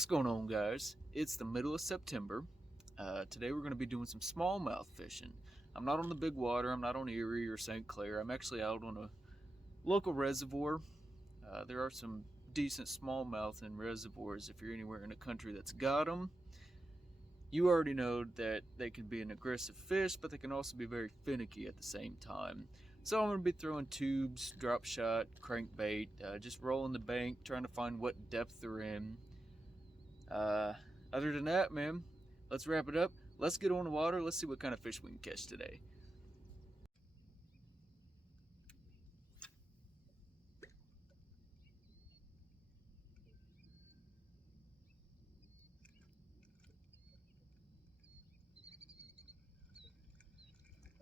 What's going on, guys? It's the middle of September. Today we're going to be doing some smallmouth fishing. I'm not on the big water. I'm not on Erie or St. Clair. I'm actually out on a local reservoir. There are some decent smallmouth in reservoirs if you're anywhere in a country that's got them. You already know that they can be an aggressive fish, but they can also be very finicky at the same time. So I'm going to be throwing tubes, drop shot, crankbait, just rolling the bank, trying to find what depth they're in. Other than that, man, let's wrap it up. Let's get on the water. Let's see what kind of fish we can catch today.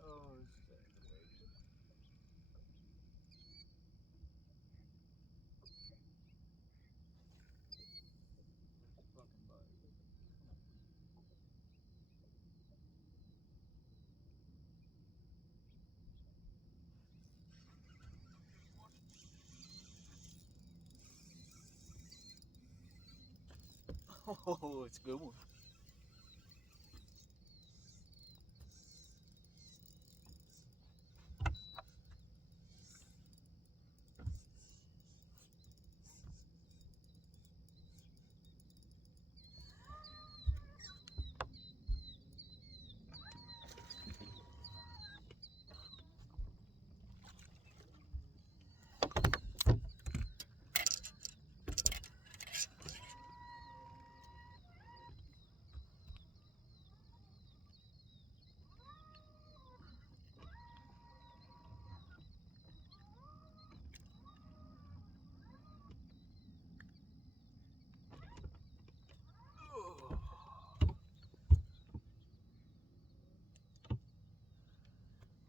Oh, this is aggravating. Fucking bite. Oh, it's a good one.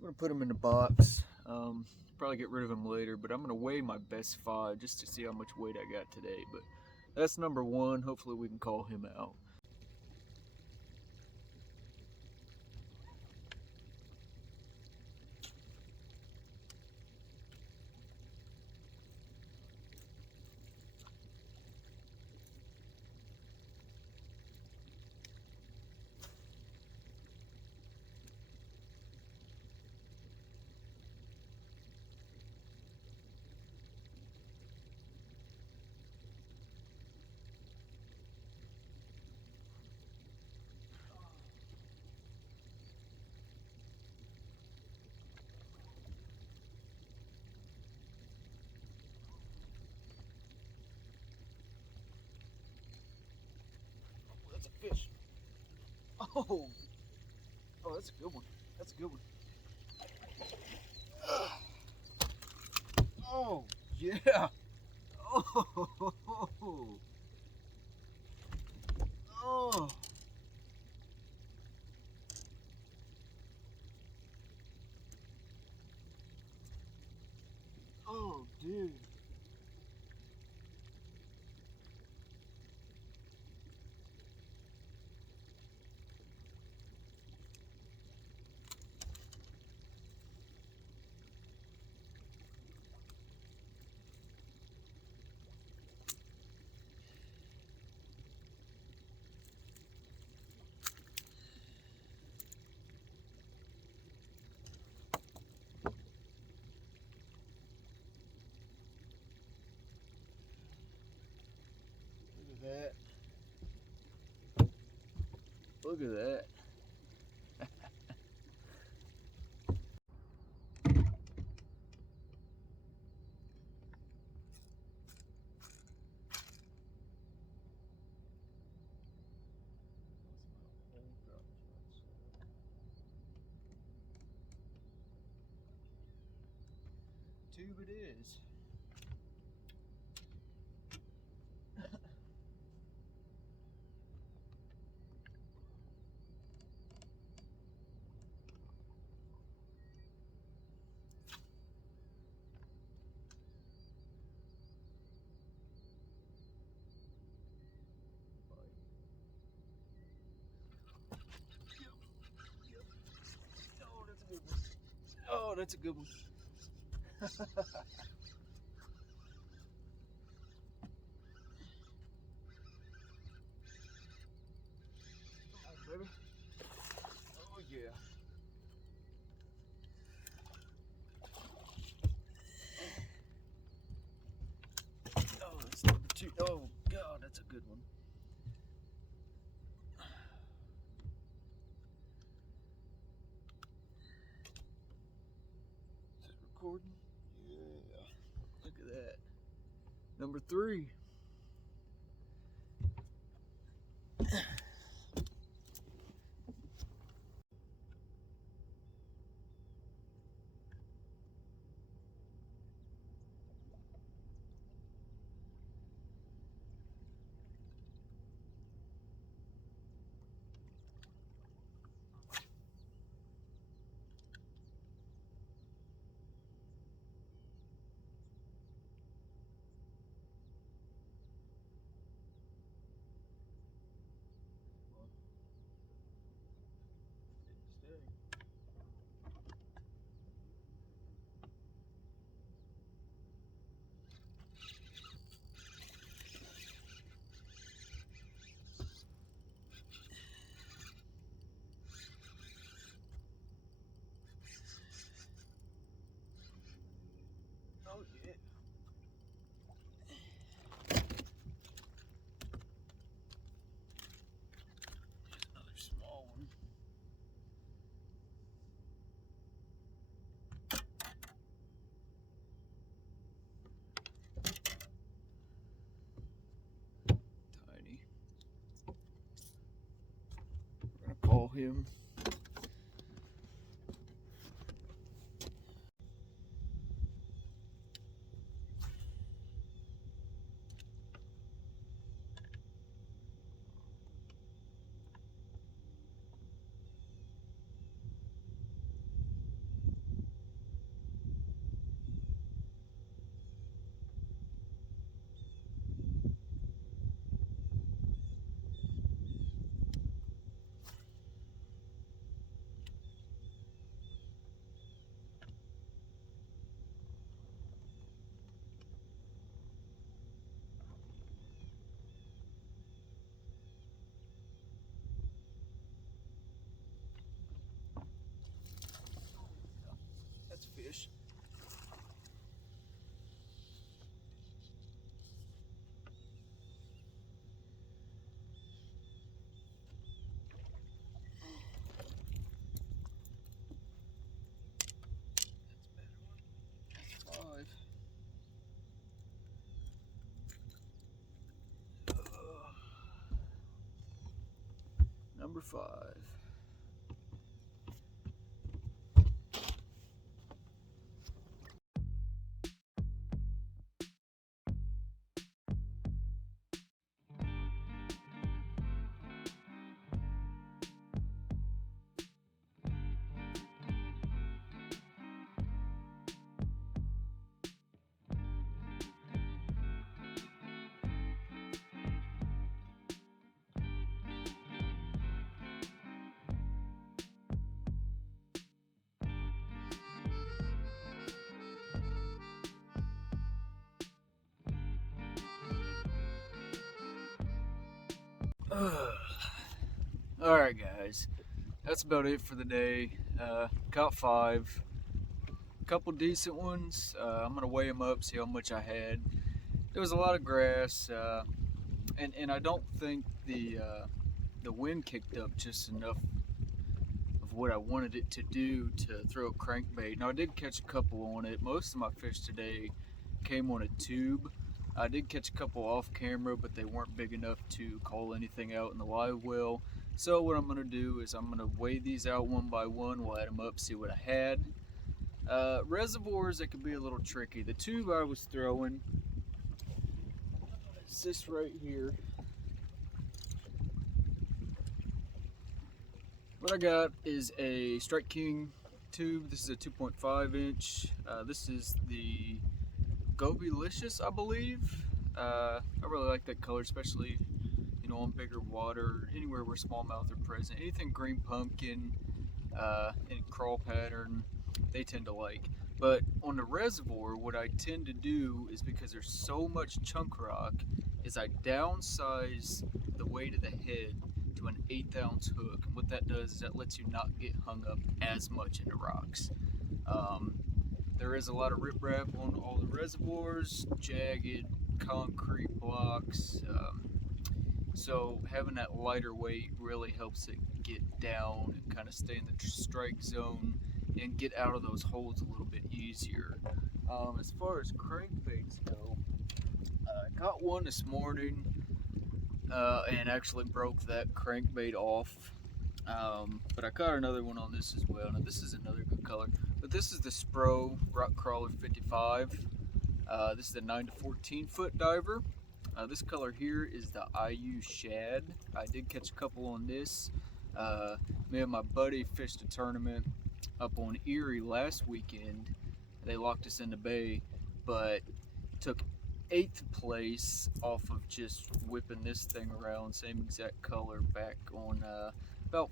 I'm gonna put them in the box. Probably get rid of them later, but I'm gonna weigh my best 5 just to see how much weight I got today. But that's number 1. Hopefully we can call him out. Oh, that's a fish. Oh, oh, that's a good one. That's a good one. Oh, yeah. Oh, oh. Oh, dude. Look at that. Look at that. Tube it is. Oh, that's a good one. Oh, that's a good one. recording? Yeah. Look at that. Number 3. Oh yeah. Here's another small one. Tiny. We're gonna call him. That's a fish. That's 5. Number 5. Alright guys, that's about it for the day. Caught 5, a couple decent ones. I'm gonna weigh them up, see how much I had. There was a lot of grass, and I don't think the wind kicked up just enough of what I wanted it to do to throw a crankbait. Now I did catch a couple on it. Most of my fish today came on a tube. I did catch a couple off camera, but they weren't big enough to call anything out in the live well. So what I'm gonna do is I'm gonna weigh these out one by one. We'll add them up, see what I had. Reservoirs, it can be a little tricky. The tube I was throwing is this right here. What I got is a Strike King tube. This is a 2.5 inch. This is the Gobilicious, I believe. I really like that color, especially on bigger water, anywhere where smallmouth are present. Anything green pumpkin, any crawl pattern, they tend to like. But on the reservoir, what I tend to do is, because there's so much chunk rock, is I downsize the weight of the head to an 1/8 ounce hook. And what that does is that lets you not get hung up as much in the rocks. There is a lot of riprap on all the reservoirs, jagged concrete blocks. So having that lighter weight really helps it get down and kind of stay in the strike zone and get out of those holes a little bit easier. As far as crankbaits go, I got one this morning and actually broke that crankbait off. But I caught another one on this as well. Now this is another good color, but this is the Spro Rock Crawler 55. This is a 9 to 14 foot diver. This color here is the IU Shad. I did catch a couple on this. Me and my buddy fished a tournament up on Erie last weekend. They locked us in the bay, but took 8th place off of just whipping this thing around, same exact color, back on about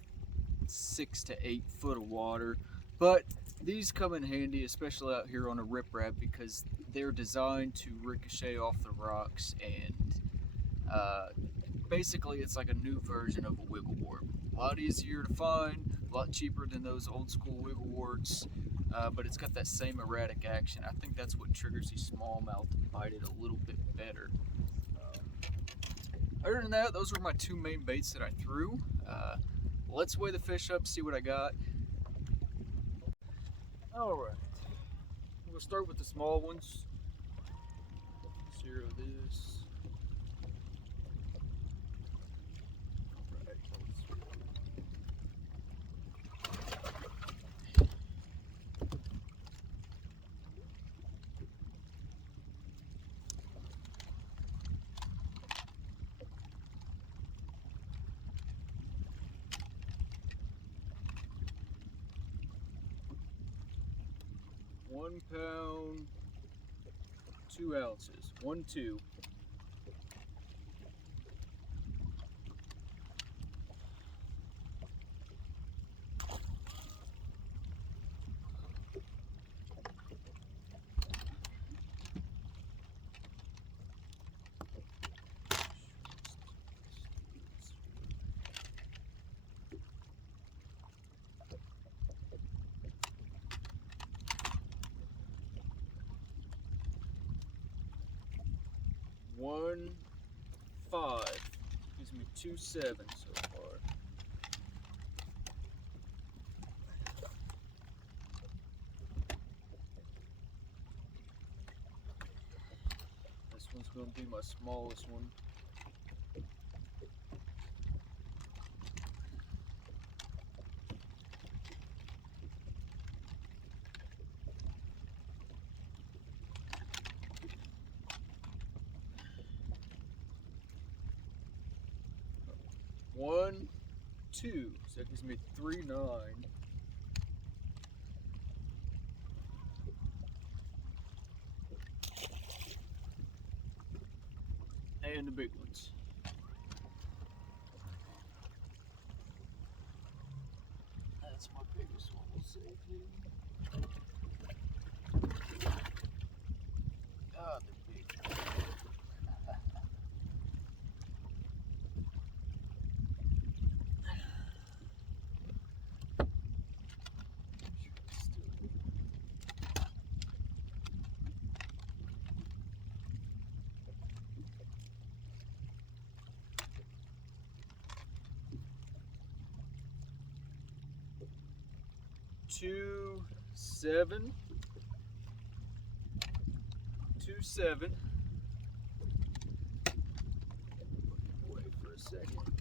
6 to 8 foot of water. But these come in handy, especially out here on a riprap, because they're designed to ricochet off the rocks, and basically it's like a new version of a wiggle wart. A lot easier to find, a lot cheaper than those old school wiggle warts, but it's got that same erratic action. I think that's what triggers these smallmouth to bite it a little bit better. Other than that, those were my two main baits that I threw. Let's weigh the fish up, see what I got. Alright, we'll start with the small ones. Zero this. Alright, 1 pound, 2 ounces. 1, 2. One 5 gives me 2 7 so far. This one's going to be my smallest one. One, 2, so that gives me 3 9. And the big ones. That's my biggest one. We'll save him. Ah, they're big. Two 7. 2 7. Put him away for a second.